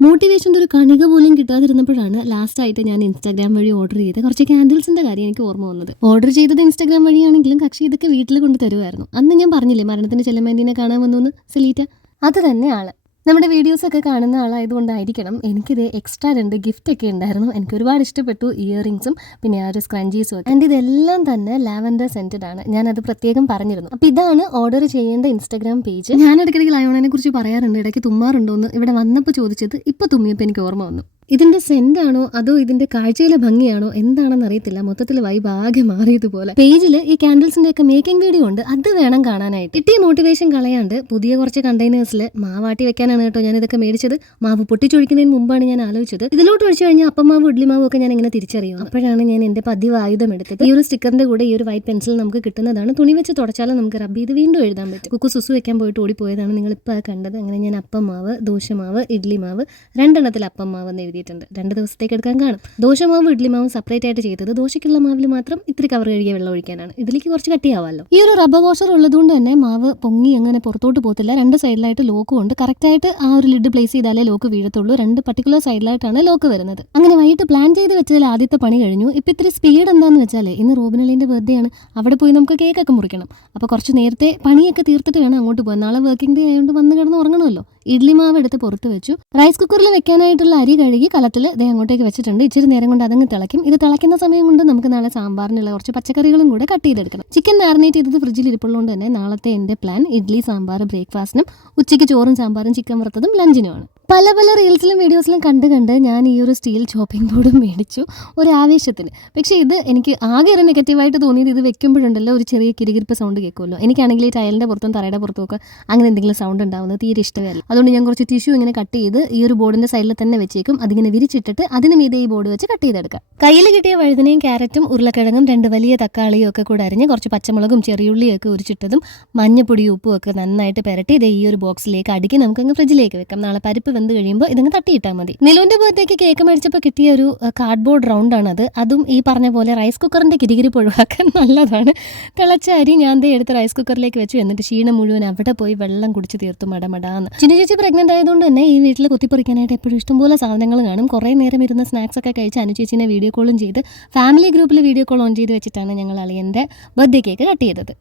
മോട്ടിവേഷൻ്റെ ഒരു കണിക പോലും കിട്ടാതിരുന്നപ്പോഴാണ് ലാസ്റ്റ് ആയിട്ട് ഞാൻ ഇൻസ്റ്റാഗ്രാം വഴി ഓർഡർ ചെയ്ത് കുറച്ച് ക്യാൻഡിൽസിന്റെ കാര്യം എനിക്ക് ഓർമ്മ വന്നത്. ഓർഡർ ചെയ്തത് ഇൻസ്റ്റാഗ്രാം വഴിയാണെങ്കിലും കക്ഷി ഇതൊക്കെ വീട്ടിൽ കൊണ്ട് തരുമായിരുന്നു. അന്ന് ഞാൻ പറഞ്ഞില്ലേ മരണത്തിന് ചെല്ലമ്മേന്റിനെ കാണാൻ വന്നു സെലീറ്റ, അത് തന്നെ ആള്. നമ്മുടെ വീഡിയോസൊക്കെ കാണുന്ന ആളായതുകൊണ്ടായിരിക്കണം എനിക്കിത് എക്സ്ട്രാ 2 ഗിഫ്റ്റ് ഒക്കെ ഉണ്ടായിരുന്നു. എനിക്ക് ഒരുപാട് ഇഷ്ടപ്പെട്ടു. ഇയറിങ്സും പിന്നെ ആ ഒരു സ്ക്രഞ്ചീസും ഒക്കെ. ആൻഡ് ഇതെല്ലാം തന്നെ ലാവൻഡർ സെന്റഡ് ആണ്. ഞാനത് പ്രത്യേകം പറഞ്ഞിരുന്നു. അപ്പോൾ ഇതാണ് ഓർഡർ ചെയ്യേണ്ട ഇൻസ്റ്റാഗ്രാം പേജ്. ഞാൻ ഇടയ്ക്കിടയ്ക്ക് ലയോണിനെ കുറിച്ച് പറയാറുണ്ട്, ഇടയ്ക്ക് തുമ്മാറുണ്ടോ എന്ന് ഇവിടെ വന്നപ്പോൾ ചോദിച്ചത് ഇപ്പോൾ തുമ്മിയപ്പോൾ എനിക്ക് ഓർമ്മ വന്നു. ഇതിന്റെ സെന്റ് ആണോ അതോ ഇതിന്റെ കാഴ്ചയിലെ ഭംഗിയാണോ എന്താണെന്ന് അറിയത്തില്ല, മൊത്തത്തിൽ വൈബ് ആകെ മാറിയതുപോലെ. പേജിൽ ഈ ക്യാൻഡിൽസിന്റെ ഒക്കെ മേക്കിംഗ് വീഡിയോ ഉണ്ട്, അത് വേണം കാണാനായിട്ട്. കിട്ടിയ മോട്ടിവേഷൻ കളയാണ്ട് പുതിയ കുറച്ച് കണ്ടെയ്നേഴ്സിൽ മാവാട്ടി വെക്കാനാണ് കേട്ടോ ഞാൻ ഇതൊക്കെ മേടിച്ചത്. മാവ് പൊട്ടിച്ചൊഴിക്കുന്നതിന് മുമ്പാണ് ഞാൻ ആലോചിച്ചത് ഇതിലോട്ട് ഒഴിച്ചു കഴിഞ്ഞാൽ അപ്പമാവ് ഇഡ്ലിമാവും ഒക്കെ ഞാൻ എങ്ങനെ തിരിച്ചറിയും. അപ്പോഴാണ് ഞാൻ എന്റെ പതിവ് ആയുധം എടുത്തത്. ഈ ഒരു സ്റ്റിക്കറിന്റെ കൂടെ ഈ ഒരു വൈറ്റ് പെൻസിൽ നമുക്ക് കിട്ടുന്നതാണ്. തുണി വെച്ച് തുടച്ചാലും നമുക്ക് റബ്ബ് ചെയ്ത് വീണ്ടും എഴുതാൻ പറ്റും. കുക്കു സുസു വെക്കാൻ പോയിട്ട് ഓടിപ്പോയതാണ് നിങ്ങൾ ഇപ്പോൾ കണ്ടത്. അങ്ങനെ ഞാൻ അപ്പമാവ്, ദോശമാവ്, ഇഡ്ലിമാവ് 2 എണ്ണത്തിൽ അപ്പമാവ് എന്ന് എഴുതി 2 ദിവസത്തേക്ക് എടുക്കാൻ കാണും. ദോശമാവും ഇഡ്ലിമാവും സെപ്പറേറ്റ് ആയിട്ട് ചെയ്തത് ദോശയ്ക്കുള്ള മാവിൽ മാത്രം ഇത്തിരി കവർ കഴുകിയ വെള്ളം ഒഴിക്കാനാണ്. ഇതിലേക്ക് കുറച്ച് കട്ടിയാവാമല്ലോ. ഈ ഒരു റബ്ബർ വാഷർ ഉള്ളതുകൊണ്ട് തന്നെ മാവ് പൊങ്ങി അങ്ങനെ പുറത്തോട്ട് പോകത്തില്ല. 2 സൈഡിലായിട്ട് ലോക്കും ഉണ്ട്. കറക്റ്റായിട്ട് ആ ഒരു ലിഡ് പ്ലേസ് ചെയ്താലേ ലോക്ക് വീഴത്തുള്ളൂ. 2 പർട്ടിക്കുലർ സൈഡിലായിട്ടാണ് ലോക്ക് വരുന്നത്. അങ്ങനെ വൈകിട്ട് പ്ലാൻ ചെയ്ത് വെച്ചതിൽ ആദ്യത്തെ പണി കഴിഞ്ഞു. ഇപ്പം ഇത്തിരി സ്പീഡ് എന്താണെന്ന് വെച്ചാൽ ഇന്ന് റോബിനലിന്റെ ബർത്ത്ഡേ ആണ്. അവിടെ പോയി നമുക്ക് കേക്കൊക്കെ മുറിക്കണം. അപ്പോൾ കുറച്ച് നേരത്തെ പണിയൊക്കെ തീർത്തിട്ട് വേണം അങ്ങോട്ട് പോകാൻ. നാളെ വർക്കിംഗ് ഡേ ആയതുകൊണ്ട് വന്ന് കിടന്ന് ഉറങ്ങണമല്ലോ. ഇഡ്ലി മാവ് എടുത്ത് പുറത്ത് വെച്ചു. റൈസ് കുക്കറിൽ വെക്കാനായിട്ടുള്ള അരി കഴുകി കലത്തിൽ അങ്ങോട്ടേക്ക് വെച്ചിട്ടുണ്ട്. ഇച്ചിരി നേരം കൊണ്ട് അതങ്ങ് തിളയ്ക്കും. ഇത് തിളയ്ക്കുന്ന സമയം കൊണ്ട് നമുക്ക് നാളെ സാമ്പാറിനുള്ള കുറച്ച് പച്ചക്കറികളും കൂടെ കട്ട് ചെയ്തെടുക്കണം. ചിക്കൻ മാരിനേറ്റ് ചെയ്തത് ഫ്രിഡ്ജിൽ ഇരിപ്പുള്ളതുകൊണ്ട് തന്നെ നാളത്തെ എൻ്റെ പ്ലാൻ ഇഡ്ലി സാമ്പാർ ബ്രേക്ക്ഫാസ്റ്റിനും ഉച്ചയ്ക്ക് ചോറും സാമ്പാറും ചിക്കൻ വറുത്തതും ലഞ്ചിനുമാണ്. പല റീൽസിലും വീഡിയോസിലും കണ്ട് ഞാൻ ഈ ഒരു സ്റ്റീൽ ചോപ്പിംഗ് ബോർഡ് മേടിച്ചു ഒരു ആവേശത്തിന്. പക്ഷേ ഇത് എനിക്ക് ആകെ ഒരു നെഗറ്റീവായിട്ട് തോന്നിയത് ഇത് വെക്കുമ്പോഴുണ്ടല്ലോ ഒരു ചെറിയ കിരികിരിപ്പ് സൗണ്ട് കേൾക്കുമല്ലോ. എനിക്കാണെങ്കിൽ ഈ ടൈലിൻ്റെ പുറത്തും തറയുടെ പുറത്തും ഒക്കെ അങ്ങനെ എന്തെങ്കിലും സൗണ്ട് ഉണ്ടാവുന്നത് തീരെ ഇഷ്ടമല്ല. അതുകൊണ്ട് ഞാൻ കുറച്ച് ടിഷ്യൂ ഇങ്ങനെ കട്ട് ചെയ്ത് ഈ ഒരു ബോർഡിൻ്റെ സൈഡിൽ തന്നെ വെച്ചേക്കും. അതിങ്ങനെ വിരിച്ചിട്ടിട്ട് അതിന് മീതെ ഈ ബോർഡ് വെച്ച് കട്ട് ചെയ്തെടുക്കാം. കയ്യിൽ കിട്ടിയ വഴുതനയും ക്യാരറ്റും ഉരുളക്കിഴങ്ങും 2 വലിയ തക്കാളിയും ഒക്കെ കൂടെ അരിഞ്ഞ് കുറച്ച് പച്ചമുളകും ചെറിയുള്ളിയൊക്കെ ഉരിച്ചിട്ടതും മഞ്ഞപ്പൊടിയും ഉപ്പും ഒക്കെ നന്നായിട്ട് പുരട്ടി ഇത് ഈ ഒരു ബോക്സിലേക്ക് അടുക്കി നമുക്കങ്ങ് ഫ്രിഡ്ജിലേക്ക് വെക്കാം. നാളെ പരിപ്പ് വെന്ത് കഴിയുമ്പോൾ ഇതങ്ങ് തട്ടിയിട്ടാൽ മതി. നിലുവിന്റെ ബർത്ത്ഡേക്ക് കേക്ക് മേടിച്ചപ്പോൾ കിട്ടിയ ഒരു കാർഡ്ബോർഡ് റൗണ്ടാണത്. അതും ഈ പറഞ്ഞ പോലെ റൈസ് കുക്കറിന്റെ കിരികിരിപ്പ് ഒഴിവാക്കാൻ നല്ലതാണ്. തിളച്ച അരി ഞാൻ എടുത്ത് റൈസ് കുക്കറിലേക്ക് വെച്ചു. എന്നിട്ട് ക്ഷീണം മുഴുവൻ അവിടെ പോയി വെള്ളം കുടിച്ച് തീർത്തു മടമടാന്ന്. ചിന്നു ചേച്ചി പ്രഗ്നന്റ് ആയതുകൊണ്ട് തന്നെ ഈ വീട്ടിൽ കുത്തിപ്പറിക്കാനായിട്ട് എപ്പോഴും ഇഷ്ടംപോലെ സാധനങ്ങൾ കാണും. കുറേ നേരം ഇരുന്ന് സ്നാക്സ് ഒക്കെ കഴിച്ച് അനു ചേച്ചിനെ വീഡിയോ കോളും ചെയ്ത് ഫാമിലി ഗ്രൂപ്പിൽ വീഡിയോ കോൾ ഓൺ ചെയ്ത് വെച്ചിട്ടാണ് ഞങ്ങൾ അളിയൻ്റെ ബർത്ത്ഡേ കേക്ക് കട്ട് ചെയ്തത്.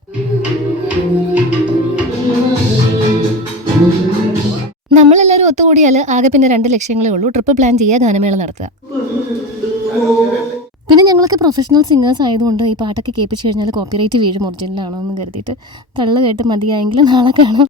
നമ്മളെല്ലാവരും ഒത്തുകൂടിയാൽ ആകെ പിന്നെ 2 ലക്ഷ്യങ്ങളേ ഉള്ളൂ. ട്രിപ്പ് പ്ലാൻ ചെയ്യുക, ഗാനമേള നടത്തുക. പിന്നെ ഞങ്ങളൊക്കെ പ്രൊഫഷണൽ സിംഗേഴ്സ് ആയതുകൊണ്ട് ഈ പാട്ടൊക്കെ കേൾപ്പിച്ച് കഴിഞ്ഞാൽ കോപ്പിറൈറ്റ് വീഴും ഒറിജിനലാണോ എന്ന് കരുതിയിട്ട് തള്ളു കേട്ട് മതിയായെങ്കിൽ നാളെ കാണാം.